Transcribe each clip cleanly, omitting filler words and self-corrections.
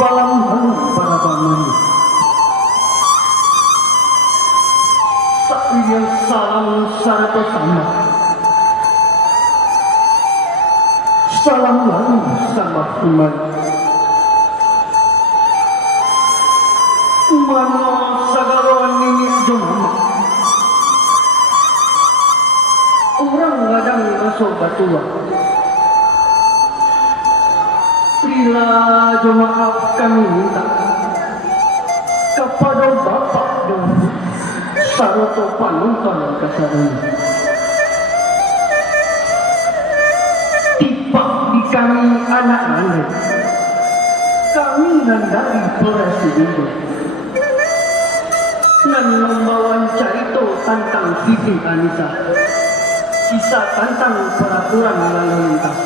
Balamhan para paman. Saya salam sarta sama. Salam lalu sama kuman. Mano sagawan ini jomama. Orang kadang masuk batuan. Bila jemaah kami minta kepada Bapak dan Saroto Panutan Kasarani, tiba di kami anak-anak, kami nandari presiden dan membawa cerita tentang Siti Anissa, kisah tentang peraturan lalu lintas.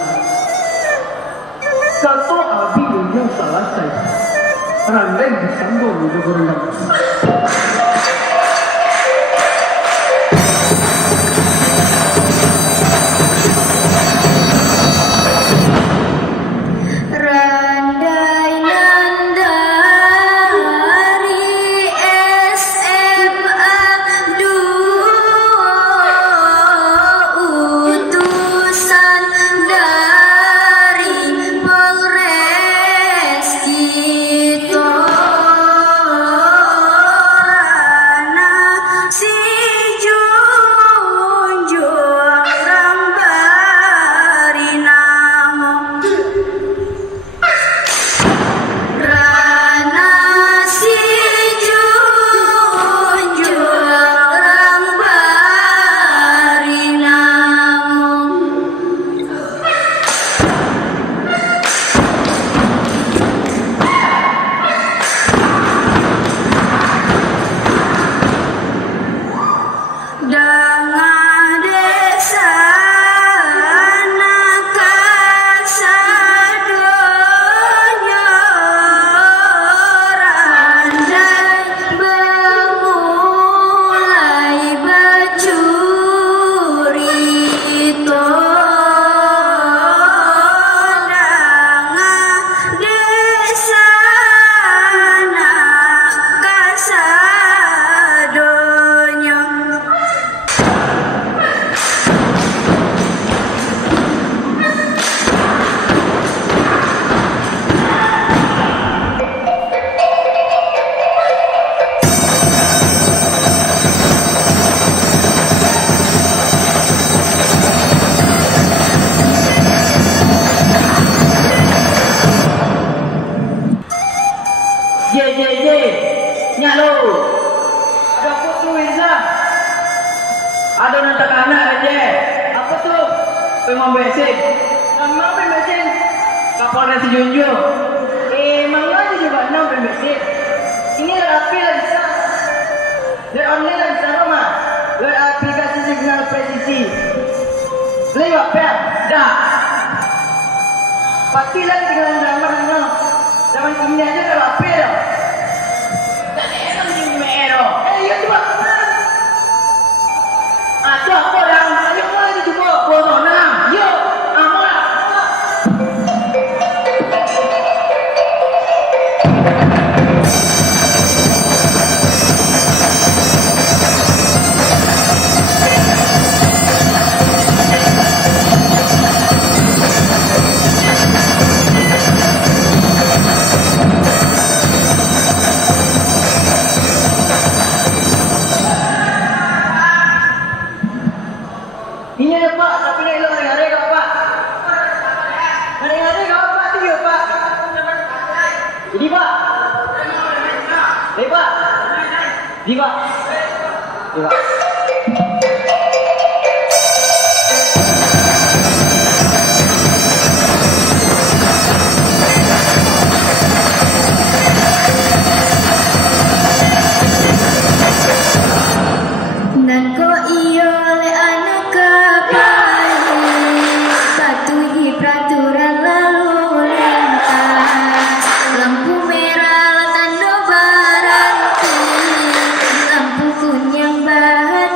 Satu abi yang selesai, randai disambung di berenang. Nyalo, ada apa tu Iza? Ada nanti anak aja. Apa tu? Pemang besin. Nama pembesin? Kapal nasi junjung. Mana aja juga nama pembesin. Ini ada api lah bisa. Dari online lah bisa rumah. Dari aplikasi signal presisi. Lewat apa? Dah. Pastilah tinggal zaman mana. Zaman ini aja ada api dah. Iya coba. Ada apa yang ayo mulai coba corona. Yuk, amal. Ini ya Pak, tapi nak elok hari-hari kau Pak. Hari-hari kau Pak tu ya Pak. Jadi Pak. Pak. Jadi Pak. Jadi Pak. Nako iyo le anu kapali, patuhi peraturan lalu lintas. Lampu merah tanda berhenti, lampu kuning bahan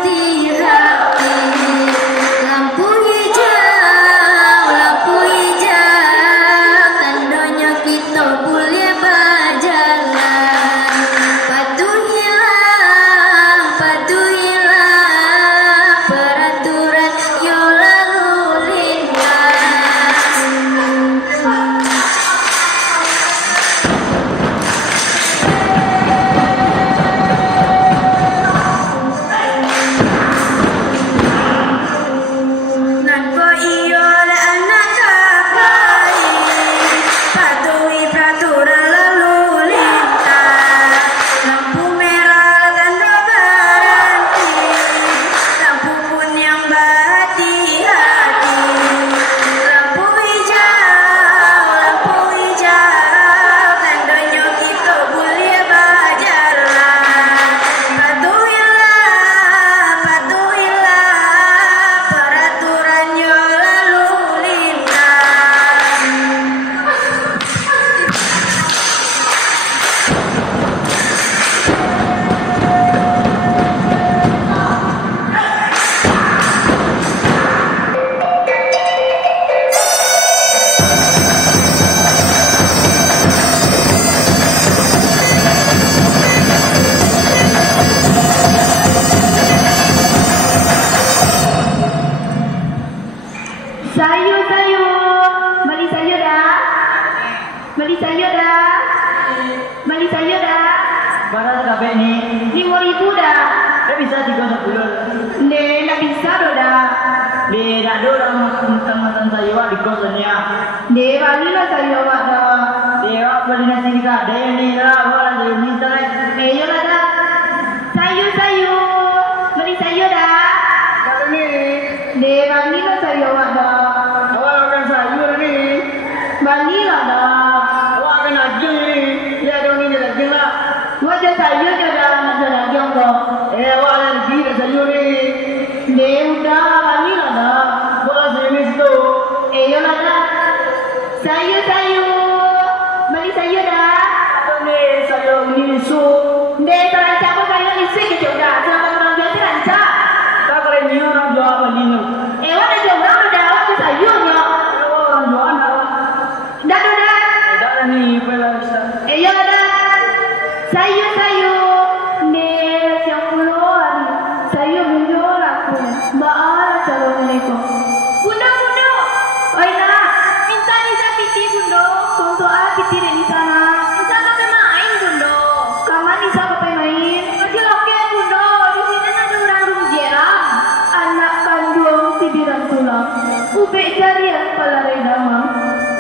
sayur dah. Beli sayur dah. Barang kafe ni. 5.000 dah. Dia bisa 30. Ne, nak bisa dah dah. Dia nak ada orang makan sayur di kosannya. Ne, bali lah sayur awak dah. Dia beli nasi ni kak. Dia ni lah orang dia ni tak. Eh, yolah dah. Sayur. Beli sayur dah. Kalau ni. Ne, bali lah sayur awak dah. Awak makan sayur ni. Bali lah dah. Awak akan ajung ni. Dia ada ni dia ajung lah. Wajah sayur je dah. Nak jalan jom kau. Awak alergi dah sayur ni. Ne, udah. Bali lah dah. Bola sayur ni situ. Yolah dah. Sayur. Beli sayur dah. Apa ni sayur ni sup. Ne, tak lancar pun sayur isi ke juga. Selama orang jual si lancar. Tak kalau ni orang jual beli ni. Awak dah jual orang dah awak tu sayurnya. Awak orang jual dah. Dah. Dah ni pula. Yolah dah. Sayur. Ne, siang puluh hari. Sayur bujur aku. Maaf calon mereka. Bunda. Oi nak. Minta Nisa piti bunda. Untuk piti dek di sana. Nisa kau main bunda. Kamu Nisa kau main. Masih oke bunda. Di sini ada orang rumjerang. Anak kandung si birang tulang. Ube jarian kepala redama.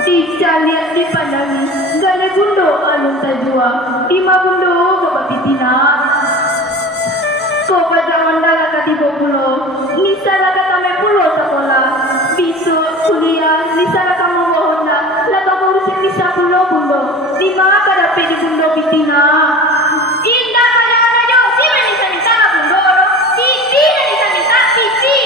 Dicalian dipandangi. Gale bundo anu tajua. Ima bundo bapak titina. Kau baca mandala kati pulau. Nisa laka kami pulau sekolah. Besok kuliah. Nisa laka mau honda. Laka urusin Nisa pulau bundo. Di mana kadapi di bundo pitina. Indah pada mana jauh. Si Nisa minta bundo. Pici Nisa minta pici.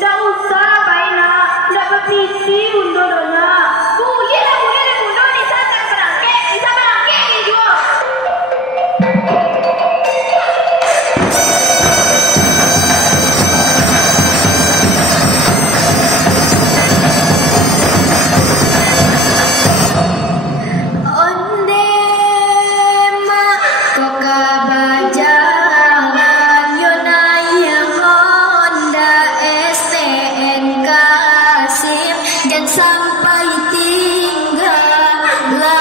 Ndak usah baina. Ndak berpici bundo donya. Boleh bundo. Nisa tak berangkat. Nisa berangkat ni jual. Onde ma koka bajangan Yonaya Honda STNK SIM dan sampai tinggal la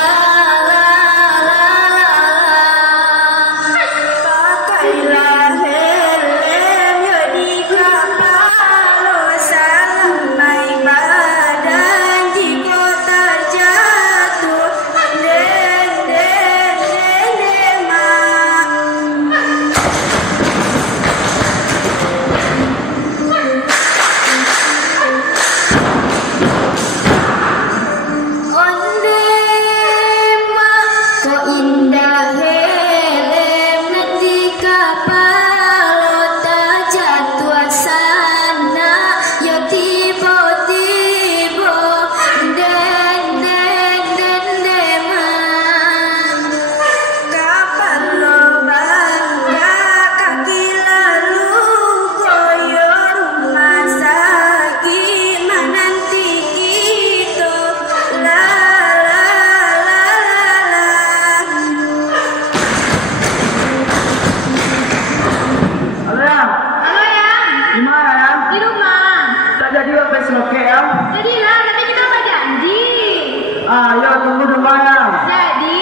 pakailah helm yo di kepala sampai badan di kota jatuh kok indah helm nanti kapal tak jatuh sana yo tiba-tiba kapal lo bangga kaki lalu koyo rumah sakit menanti kita la. Halo yang. Halo ya, Di mana yang? di rumah. Tak jadi apa seloke yang? Jadilah, tapi kita apa janji? Yo tunggu dulu yang. Jadi.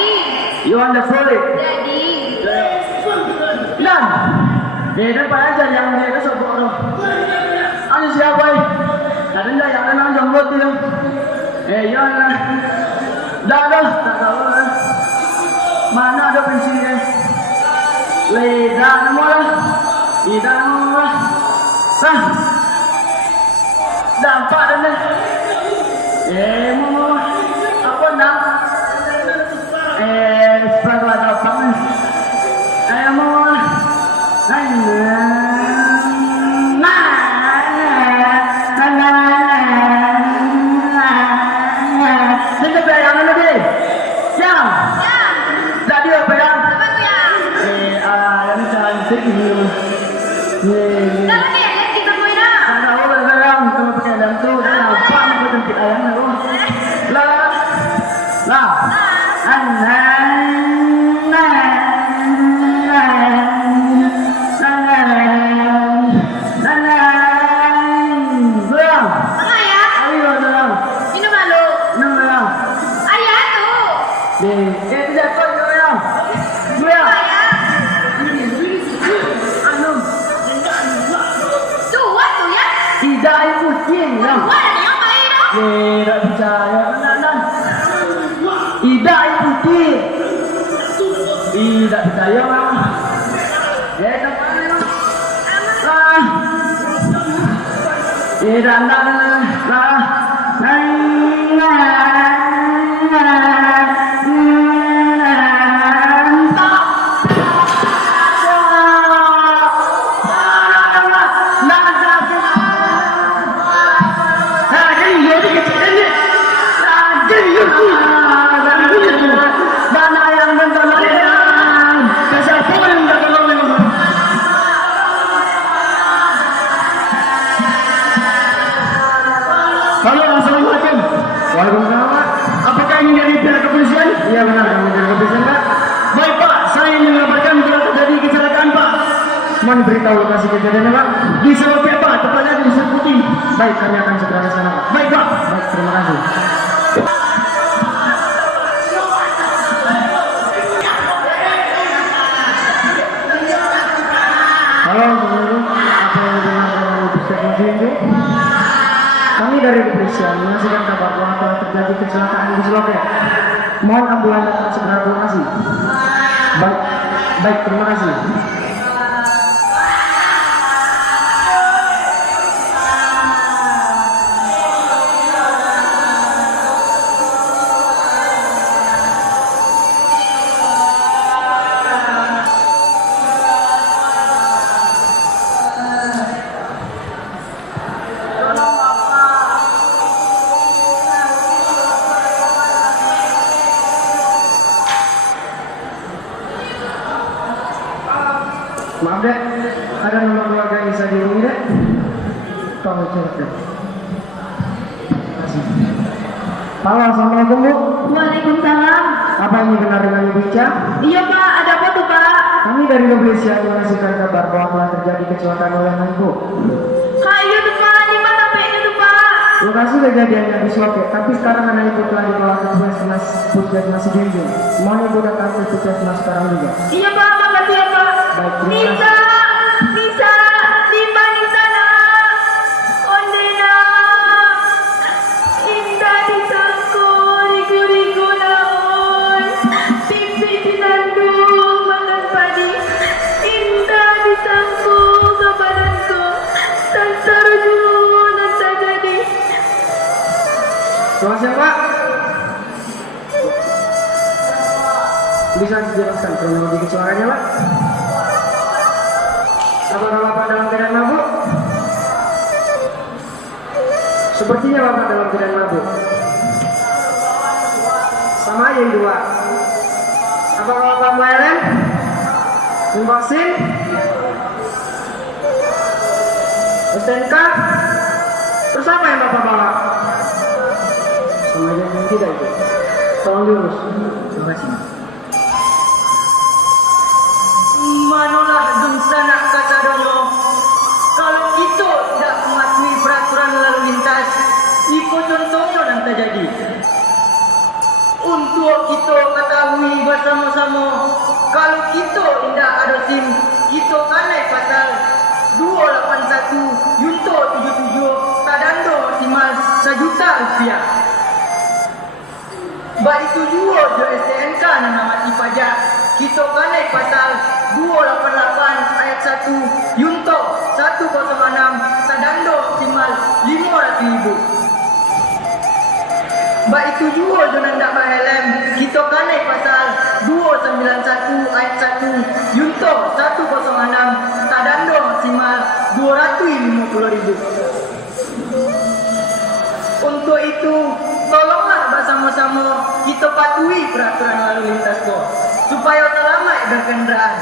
You on the phone. Jadi. Lan. Dia depan aja yang dia tu sebut tu. Anu siapa ni? Ada dah yang nak jemput tu. Ya lah. Dah. Tak tahu lah. Mana ada pensi ni? Leda nama lah. Leda nama lah. Dampak dah ni. Mama. Apa nak? Seperti apa ni? Mama. Tidak percaya nan. Tidak ikuti. Tidak percaya mak. Ya tak mana mak. Tidak nan lah. Halo, assalamualaikum. Waalaikumsalam Pak. Apakah ini dari pihak kepolisian? Iya benar, kami dari kepolisian Pak. Baik Pak, saya ingin melaporkan telah terjadi kecelakaan Pak. Mohon diberitahu lokasi kejadiannya Pak. Di Sawapet Pak, tepatnya di Desa Putih. Baik, kami akan segera ke sana Pak. Baik Pak. Baik, terima kasih. Halo, apa yang dengan Puskesmas ini? Kami dari kepolisian menyaksikan kabar bahwa telah terjadi kecelakaan di Sloket. Mohon ambulan datang segera ke lokasi. Baik, baik, terima kasih. Maaf dek, ada nomor keluarga yang bisa dihubungi dek? Tolong cek dek. Halo, assalamualaikum bu. Waalaikumsalam. Apa ini benar dengan Ibu Ica? Iya Pak, ada apa tuh Pak? Kami dari kepolisian mengasihkan kabar bahwa telah terjadi kecelakaan oleh ibu. Hayo tuh Pak, di mana P-nya tuh Pak? Lokasi kejadiannya di Sloket, tapi sekarang anak ibu telah dibawa ke Puskesmas Junjung. Mohon ibu datang ke Puskesmas sekarang juga. Iya Pak, makasih ya Pak. Baik, terima Nisa, Nisa, di mana sana? Ondena, indah di sangko, rigu-rigu naon, pipi dinandung, makan padi, indah di sangko, kabaranku, sansar dulu, nanti jadi. Selamat siang Pak. Bisa dijelaskan kronologi kecelakaannya Pak? Apakah Bapak dalam keadaan mabuk? Sepertinya Bapak dalam keadaan mabuk. Sama aja yang dua. Apakah Bapak mau helm? Vaksin? STNK? Terus apa yang Bapak bawa? Sama aja yang tidak itu. Tolong diurus. Terima kasih. Manulah dungsana kata dono. Kalau itu tidak mematuhi peraturan lalu lintas, ikut contohnya dan terjadi. Untuk kita ketahui bersama-sama, kalau kita tidak ada SIM, kita kanai pasal 281 Yunto 77 Tadando maksimal Rp1.000.000. Baik itu juga jo STNK nang mati pajak. Kita kanai pasal 288 ayat 1 Yunto 106 Tadando maksimal Rp500.000. Baik itu juga jo nang dak helm. Kita kanai pasal 291 ayat 1 Yunto 106 Tadando maksimal Rp250.000. Untuk itu, tolonglah bersama-sama kita patuhi peraturan lalu lintas kok, supaya selamat berkendaraan.